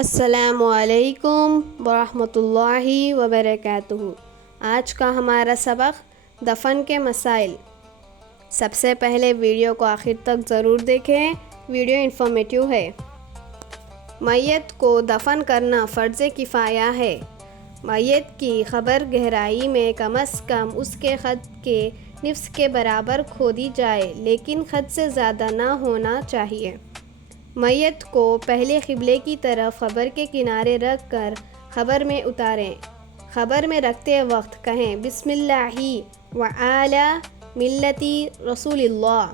السلام علیکم ورحمۃ اللہ وبرکاتہ۔ آج کا ہمارا سبق دفن کے مسائل۔ سب سے پہلے ویڈیو کو آخر تک ضرور دیکھیں، ویڈیو انفارمیٹیو ہے۔ میت کو دفن کرنا فرض کفایہ ہے۔ میت کی قبر گہرائی میں کم از کم اس کے قد کے نصف کے برابر کھودی جائے، لیکن قد سے زیادہ نہ ہونا چاہیے۔ میت کو پہلے قبلے کی طرف قبر کے کنارے رکھ کر قبر میں اتاریں۔ قبر میں رکھتے وقت کہیں بسم اللہ وعلی ملتی رسول اللہ۔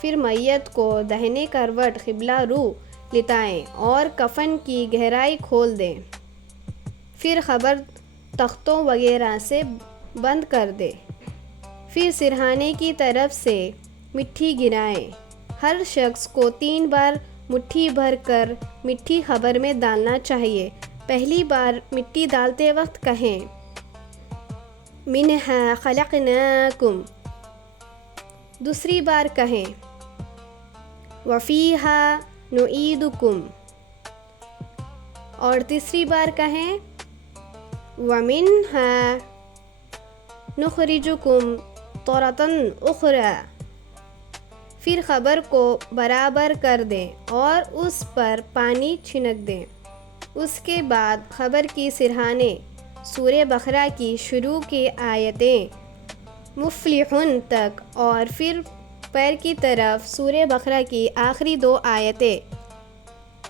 پھر میت کو دہنے کروٹ قبلہ رو لٹائیں اور کفن کی گہرائی کھول دیں۔ پھر قبر تختوں وغیرہ سے بند کر دیں۔ پھر سرہانے کی طرف سے مٹی گرائیں۔ ہر شخص کو 3 بار مٹھی بھر کر مٹی قبر میں ڈالنا چاہیے۔ پہلی بار مٹی ڈالتے وقت کہیں منہا خلقناکم۔ دوسری بار کہیں وفیہا نعیدکم۔ اور تیسری بار کہیں ومنہا نخرجکم تارۃ اخری۔ پھر قبر کو برابر کر دیں اور اس پر پانی چھڑک دیں۔ اس کے بعد قبر کی سرہانے سورہ بقرہ کی شروع کی آیتیں مفلحون تک اور پھر پیر کی طرف سورہ بقرہ کی آخری 2 آیتیں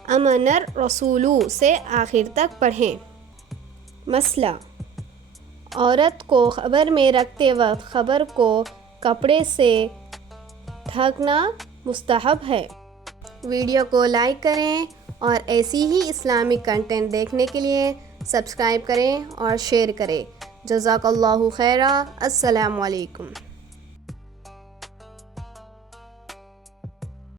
آمن الرسول سے آخر تک پڑھیں۔ مسئلہ: عورت کو قبر میں رکھتے وقت قبر کو کپڑے سے ڈھکنا مستحب ہے۔ ویڈیو کو لائک کریں اور ایسی ہی اسلامک کنٹینٹ دیکھنے کے لیے سبسکرائب کریں اور شیئر کریں۔ جزاک اللہ خیرا۔ السلام علیکم۔